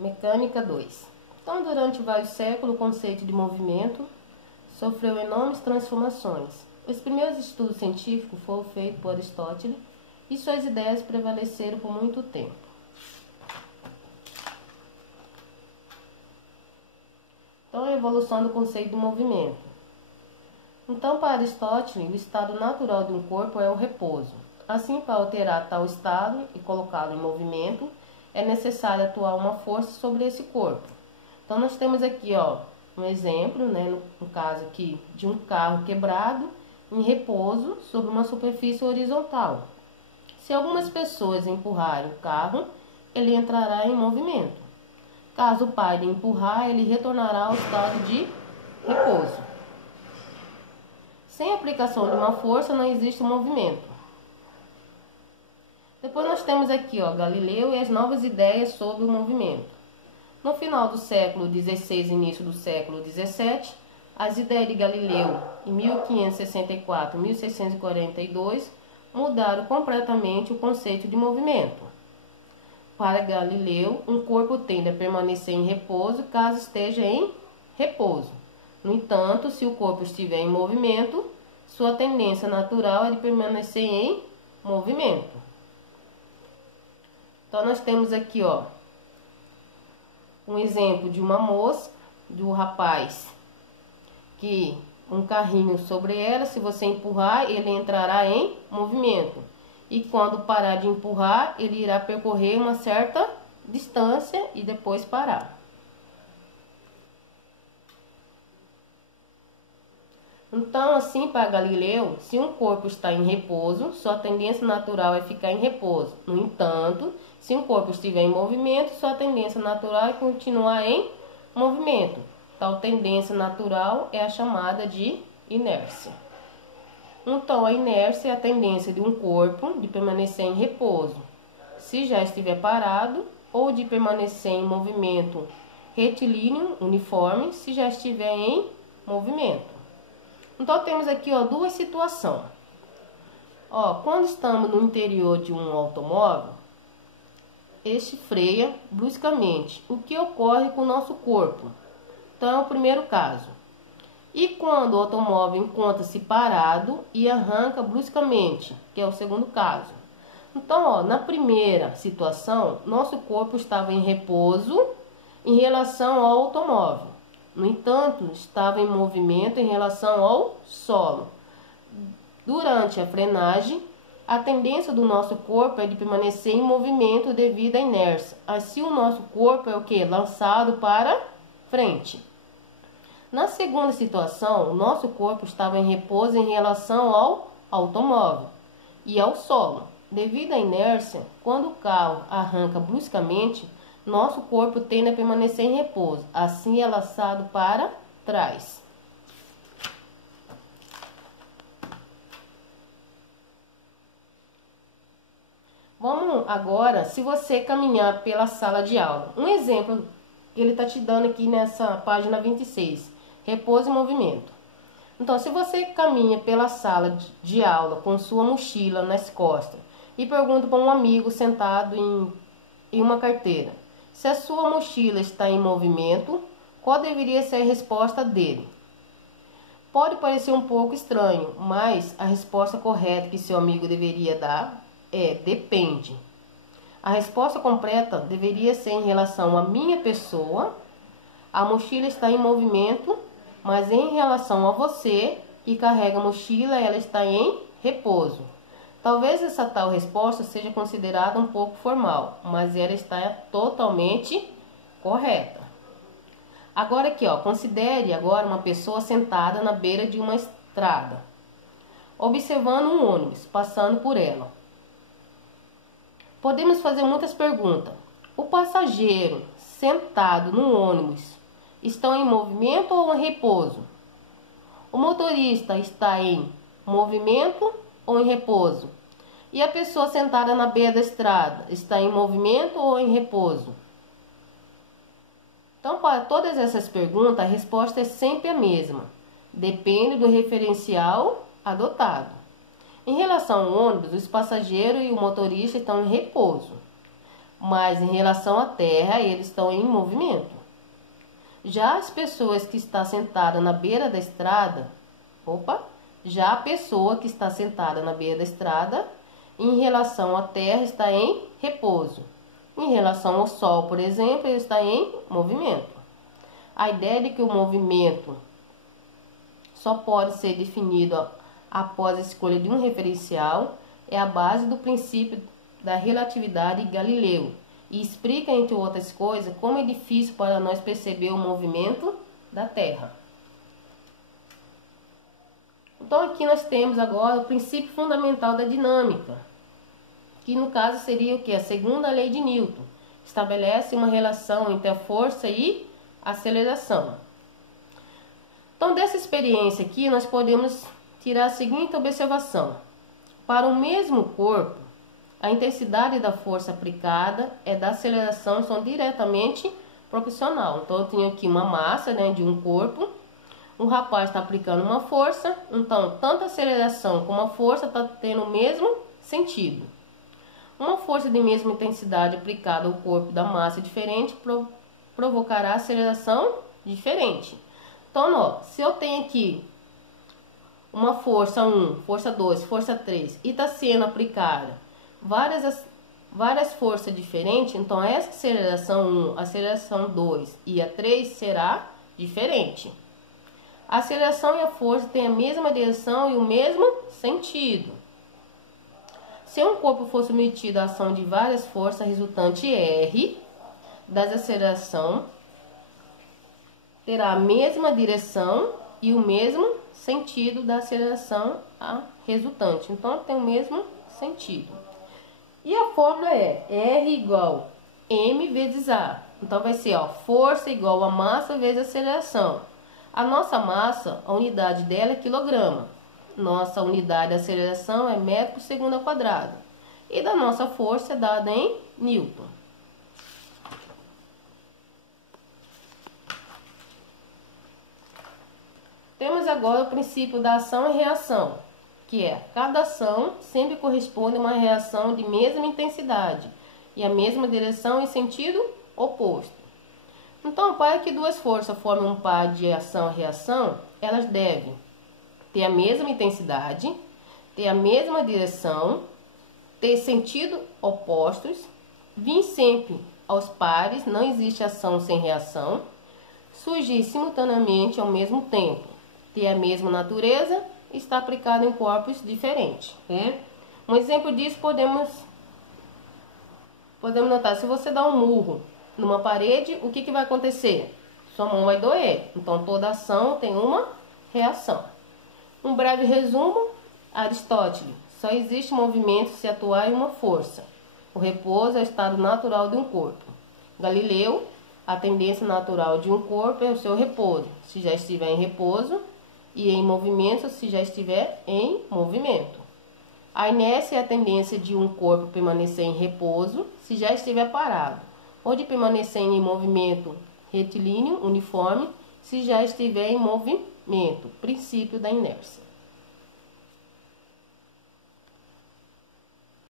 Mecânica 2. Então, durante vários séculos, o conceito de movimento sofreu enormes transformações. Os primeiros estudos científicos foram feitos por Aristóteles e suas ideias prevaleceram por muito tempo. Então, a evolução do conceito de movimento. Então, para Aristóteles, o estado natural de um corpo é o repouso. Assim, para alterar tal estado e colocá-lo em movimento, é necessário atuar uma força sobre esse corpo. Então, nós temos aqui, um exemplo, no caso aqui, de um carro quebrado em repouso sobre uma superfície horizontal. Se algumas pessoas empurrarem o carro, ele entrará em movimento. Caso pare de empurrar, ele retornará ao estado de repouso. Sem aplicação de uma força, não existe movimento. Depois nós temos aqui, Galileu e as novas ideias sobre o movimento. No final do século XVI e início do século XVII, as ideias de Galileu, em 1564 e 1642, mudaram completamente o conceito de movimento. Para Galileu, um corpo tende a permanecer em repouso caso esteja em repouso. No entanto, se o corpo estiver em movimento, sua tendência natural é de permanecer em movimento. Então, nós temos aqui, um exemplo de uma moça, de um rapaz, que um carrinho sobre ela, se você empurrar, ele entrará em movimento. E quando parar de empurrar, ele irá percorrer uma certa distância e depois parar. Então, assim, para Galileu, se um corpo está em repouso, sua tendência natural é ficar em repouso. No entanto, se um corpo estiver em movimento, sua tendência natural é continuar em movimento. Tal tendência natural é a chamada de inércia. Então, a inércia é a tendência de um corpo de permanecer em repouso, se já estiver parado, ou de permanecer em movimento retilíneo, uniforme, se já estiver em movimento. Então, temos aqui duas situações. Quando estamos no interior de um automóvel, este freia bruscamente. O que ocorre com o nosso corpo? Então, é o primeiro caso. E quando o automóvel encontra-se parado e arranca bruscamente, que é o segundo caso. Então, na primeira situação, nosso corpo estava em repouso em relação ao automóvel. No entanto, estava em movimento em relação ao solo. Durante a frenagem, a tendência do nosso corpo é de permanecer em movimento devido à inércia. Assim, o nosso corpo é o que? Lançado para frente. Na segunda situação, o nosso corpo estava em repouso em relação ao automóvel e ao solo. Devido à inércia, quando o carro arranca bruscamente, nosso corpo tende a permanecer em repouso, assim é lançado para trás. Vamos agora, se você caminhar pela sala de aula. Um exemplo que ele está te dando aqui nessa página 26, repouso e movimento. Então, se você caminha pela sala de aula com sua mochila nas costas e pergunta para um amigo sentado em uma carteira, se a sua mochila está em movimento, qual deveria ser a resposta dele? Pode parecer um pouco estranho, mas a resposta correta que seu amigo deveria dar é depende. A resposta completa deveria ser em relação à minha pessoa, a mochila está em movimento, mas em relação a você que carrega a mochila, ela está em repouso. Talvez essa tal resposta seja considerada um pouco formal, mas ela está totalmente correta. Agora aqui, considere agora uma pessoa sentada na beira de uma estrada, observando um ônibus passando por ela. Podemos fazer muitas perguntas. O passageiro sentado no ônibus está em movimento ou em repouso? O motorista está em movimento ou em repouso? E a pessoa sentada na beira da estrada está em movimento ou em repouso? Então, para todas essas perguntas, a resposta é sempre a mesma. Depende do referencial adotado. Em relação ao ônibus, os passageiros e o motorista estão em repouso. mas em relação à terra, eles estão em movimento. Já as pessoas que estão sentadas na beira da estrada, já a pessoa que está sentada na beira da estrada, em relação à terra, está em repouso. Em relação ao sol, por exemplo, ele está em movimento. A ideia de que o movimento só pode ser definido após a escolha de um referencial é a base do princípio da relatividade de Galileu e explica, entre outras coisas, como é difícil para nós perceber o movimento da Terra. Então aqui nós temos agora o princípio fundamental da dinâmica, que no caso seria o que? A segunda lei de Newton. Estabelece uma relação entre a força e a aceleração. Então dessa experiência aqui nós podemos tirar a seguinte observação. Para o mesmo corpo, a intensidade da força aplicada e da aceleração são diretamente proporcional. Então eu tenho aqui uma massa, né, de um corpo. O rapaz está aplicando uma força, então tanto a aceleração como a força está tendo o mesmo sentido. Uma força de mesma intensidade aplicada ao corpo da massa diferente provocará aceleração diferente. Então, ó, se eu tenho aqui uma força 1, força 2, força 3 e está sendo aplicada várias forças diferentes, então essa aceleração 1, aceleração 2 e a 3 será diferente. A aceleração e a força têm a mesma direção e o mesmo sentido. Se um corpo for submetido à ação de várias forças, a resultante R da aceleração terá a mesma direção e o mesmo sentido da aceleração a resultante. Então, tem o mesmo sentido. E a fórmula é R igual M vezes A. Então, vai ser, ó, força igual a massa vezes aceleração. A nossa massa, a unidade dela é quilograma. Nossa unidade de aceleração é metro por segundo ao quadrado. E da nossa força é dada em Newton. Temos agora o princípio da ação e reação, que é, cada ação sempre corresponde a uma reação de mesma intensidade e a mesma direção em sentido oposto. Então, para que duas forças formem um par de ação e reação, elas devem ter a mesma intensidade, ter a mesma direção, ter sentido opostos, vir sempre aos pares, não existe ação sem reação, surgir simultaneamente ao mesmo tempo, ter a mesma natureza e estar aplicado em corpos diferentes. Né? Um exemplo disso podemos notar, se você dá um murro numa parede, o que vai acontecer? Sua mão vai doer, então toda ação tem uma reação. Um breve resumo, Aristóteles, só existe movimento se atuar em uma força. O repouso é o estado natural de um corpo. Galileu, a tendência natural de um corpo é o seu repouso, se já estiver em repouso, e em movimento, se já estiver em movimento. A inércia é a tendência de um corpo permanecer em repouso, se já estiver parado, ou de permanecer em movimento retilíneo, uniforme, se já estiver em movimento, princípio da inércia.